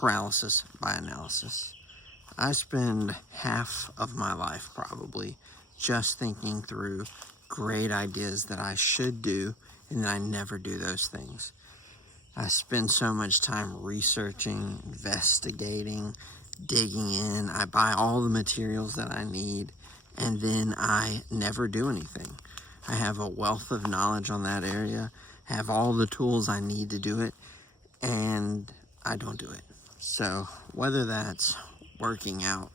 paralysis by analysis. I spend half of my life probably just thinking through great ideas that I should do, and then I never do those things. I spend so much time researching, investigating, digging in. I buy all the materials that I need, and then I never do anything. I have a wealth of knowledge on that area, have all the tools I need to do it, and I don't do it. So whether that's working out,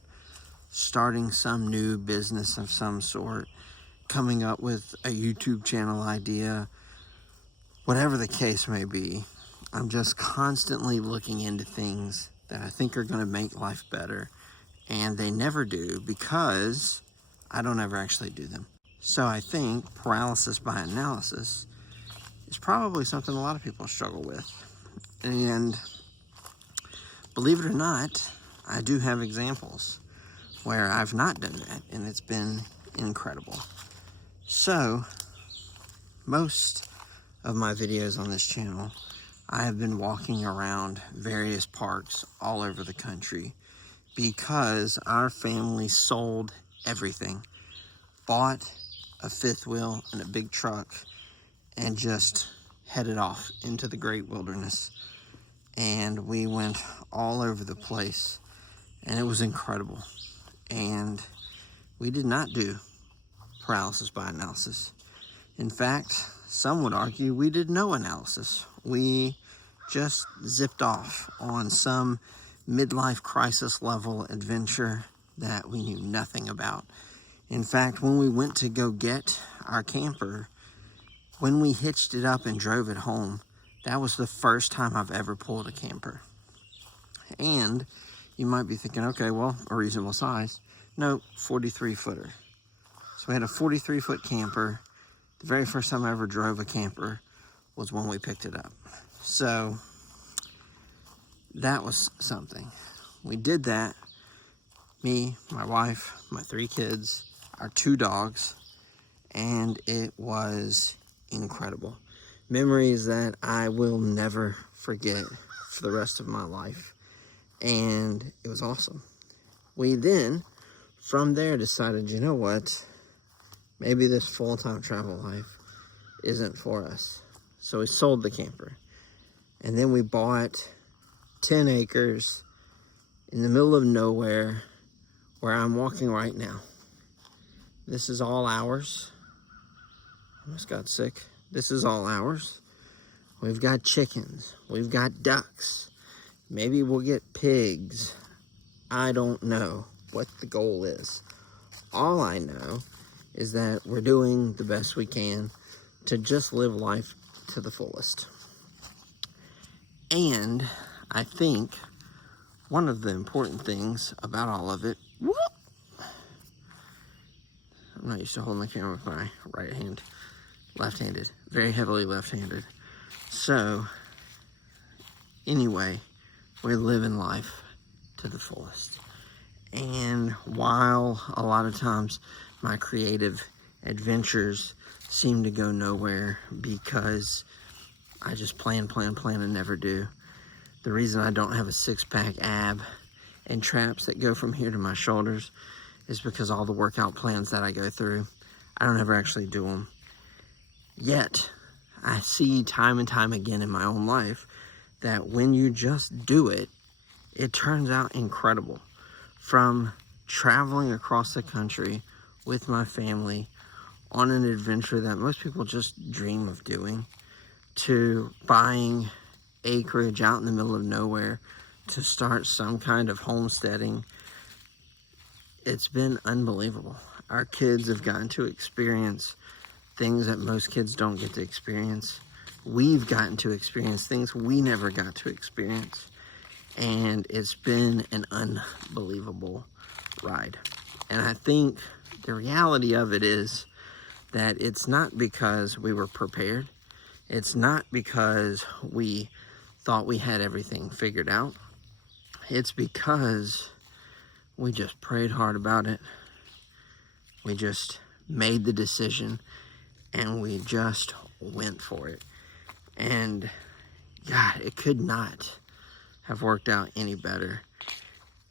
starting some new business of some sort, coming up with a YouTube channel idea, whatever the case may be, I'm just constantly looking into things that I think are going to make life better, and they never do because I don't ever actually do them. So I think paralysis by analysis is probably something a lot of people struggle with. And believe it or not, I do have examples where I've not done that, and it's been incredible. So most of my videos on this channel, I have been walking around various parks all over the country because our family sold everything, bought a fifth wheel and a big truck, and just headed off into the great wilderness. And we went all over the place, and it was incredible. And we did not do paralysis by analysis. In fact, some would argue we did no analysis. We just zipped off on some midlife crisis level adventure that we knew nothing about. In fact, when we went to go get our camper, when we hitched it up and drove it home, that was the first time I've ever pulled a camper. And you might be thinking, okay, well, a reasonable size. No, 43-footer. So we had a 43-foot camper. The very first time I ever drove a camper was when we picked it up. So that was something. We did that. Me, my wife, my 3 kids, our 2 dogs, and it was incredible. Memories that I will never forget for the rest of my life. And it was awesome. We then, from there, decided, you know what? Maybe this full-time travel life isn't for us. So we sold the camper. And then we bought 10 acres in the middle of nowhere where I'm walking right now. This is all ours. I almost got sick. This is all ours. We've got chickens. We've got ducks. Maybe we'll get pigs. I don't know what the goal is. All I know is that we're doing the best we can to just live life to the fullest. And I think one of the important things about all of it, I'm not used to holding the camera with my right hand, left-handed, very heavily left-handed. So anyway, we're living life to the fullest. And while a lot of times my creative adventures seem to go nowhere because I just plan and never do. The reason I don't have a 6-pack ab and traps that go from here to my shoulders is because all the workout plans that I go through, I don't ever actually do them. Yet, I see time and time again in my own life that when you just do it, it turns out incredible. From traveling across the country with my family on an adventure that most people just dream of doing, to buying acreage out in the middle of nowhere to start some kind of homesteading. It's been unbelievable. Our kids have gotten to experience things that most kids don't get to experience. We've gotten to experience things we never got to experience. And it's been an unbelievable ride. And I think the reality of it is that it's not because we were prepared. It's not because we thought we had everything figured out. It's because we just prayed hard about it. We just made the decision and we just went for it. And God, it could not have worked out any better.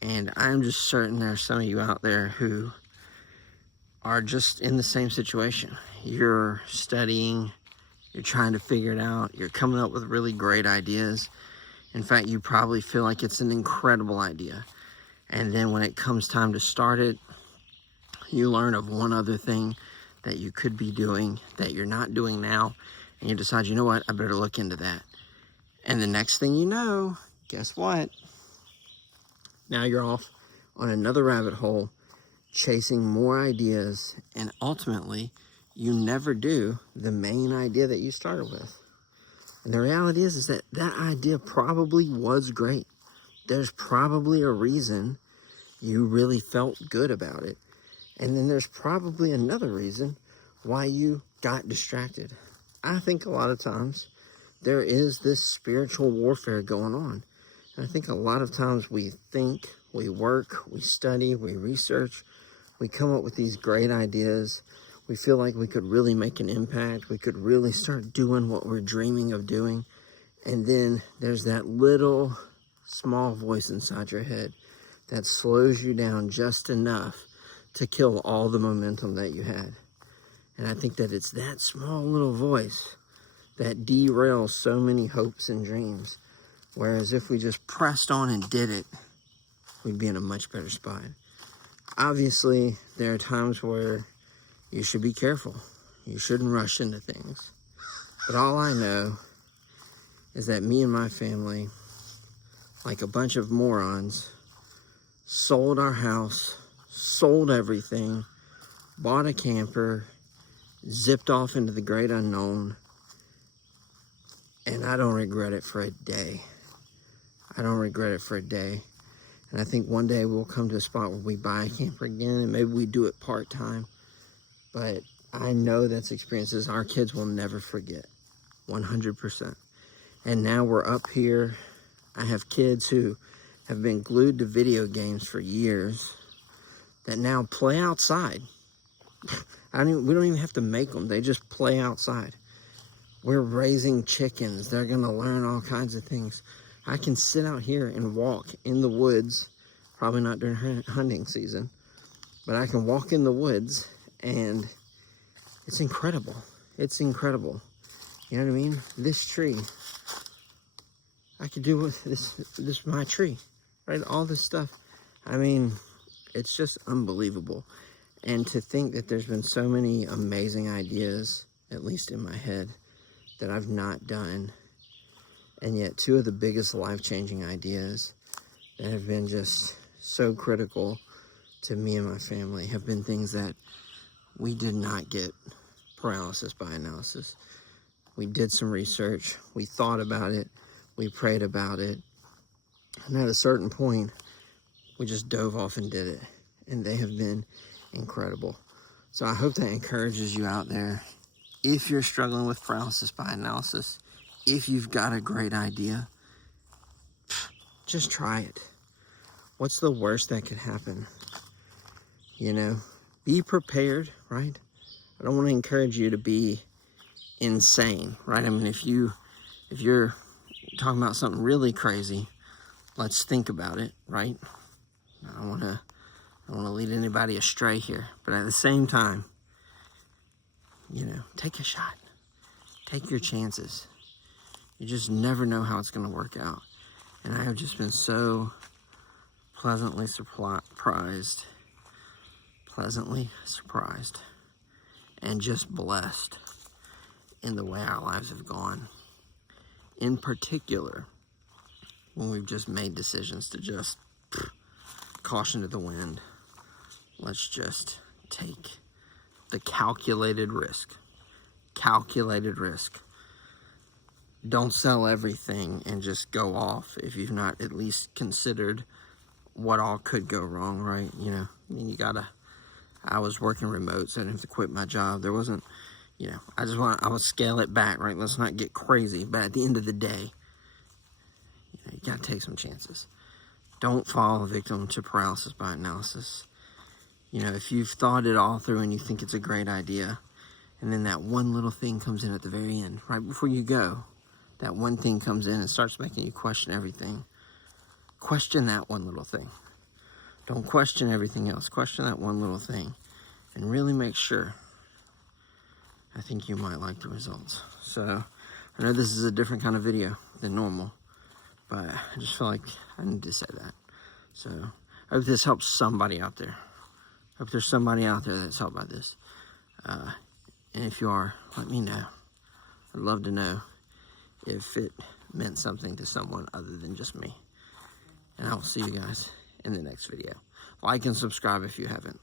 And I'm just certain there are some of you out there who are just in the same situation. You're studying, you're trying to figure it out, you're coming up with really great ideas. In fact, you probably feel like it's an incredible idea. And then when it comes time to start it, you learn of one other thing that you could be doing that you're not doing now, and you decide, you know what, I better look into that. And the next thing you know, guess what? Now you're off on another rabbit hole, chasing more ideas, and ultimately, you never do the main idea that you started with. And the reality is that that idea probably was great. There's probably a reason you really felt good about it. And then there's probably another reason why you got distracted. I think a lot of times there is this spiritual warfare going on. And I think a lot of times we think, we work, we study, we research, we come up with these great ideas. We feel like we could really make an impact. We could really start doing what we're dreaming of doing. And then there's that little small voice inside your head that slows you down just enough to kill all the momentum that you had. And I think that it's that small little voice that derails so many hopes and dreams. Whereas if we just pressed on and did it, we'd be in a much better spot. Obviously, there are times where you should be careful. You shouldn't rush into things. But all I know is that me and my family, like a bunch of morons, sold our house, sold everything, bought a camper, zipped off into the great unknown, and I don't regret it for a day. I don't regret it for a day. And I think one day we'll come to a spot where we buy a camper again, and maybe we do it part-time. But I know that's experiences our kids will never forget, 100%. And now we're up here. I have kids who have been glued to video games for years that now play outside. We don't even have to make them. They just play outside. We're raising chickens. They're going to learn all kinds of things. I can sit out here and walk in the woods, probably not during hunting season, but I can walk in the woods, and it's incredible. It's incredible. You know what I mean? This tree, I could do with this my tree, right? All this stuff. I mean, it's just unbelievable. And to think that there's been so many amazing ideas, at least in my head, that I've not done. And yet two of the biggest life-changing ideas that have been just so critical to me and my family have been things that we did not get paralysis by analysis. We did some research, we thought about it, we prayed about it, and at a certain point, we just dove off and did it. And they have been incredible. So I hope that encourages you out there. If you're struggling with paralysis by analysis, if you've got a great idea, just try it. What's the worst that could happen? You know, be prepared, right? I don't want to encourage you to be insane, right? I mean, if you're talking about something really crazy, let's think about it, right? I don't want to lead anybody astray here, but at the same time, you know, take a shot. Take your chances. You just never know how it's going to work out. And I have just been so pleasantly surprised, and just blessed in the way our lives have gone. In particular, when we've just made decisions to just caution to the wind. Let's just take the calculated risk. Calculated risk. Don't sell everything and just go off if you've not at least considered what all could go wrong, right? You know, I mean, I was working remote, so I didn't have to quit my job. There wasn't, you know, I would scale it back, right? Let's not get crazy. But at the end of the day, you got to take some chances. Don't fall a victim to paralysis by analysis. You know, if you've thought it all through and you think it's a great idea, and then that one little thing comes in at the very end, right before you go, that one thing comes in and starts making you question everything. question that one little thing. Don't question everything else. Question that one little thing and really make sure. I think you might like the results. So I know this is a different kind of video than normal, but I just feel like I need to say that. So I hope this helps somebody out there. I hope there's somebody out there that's helped by this. And if you are, let me know. I'd love to know if it meant something to someone other than just me. And I'll see you guys in the next video. Like and subscribe if you haven't.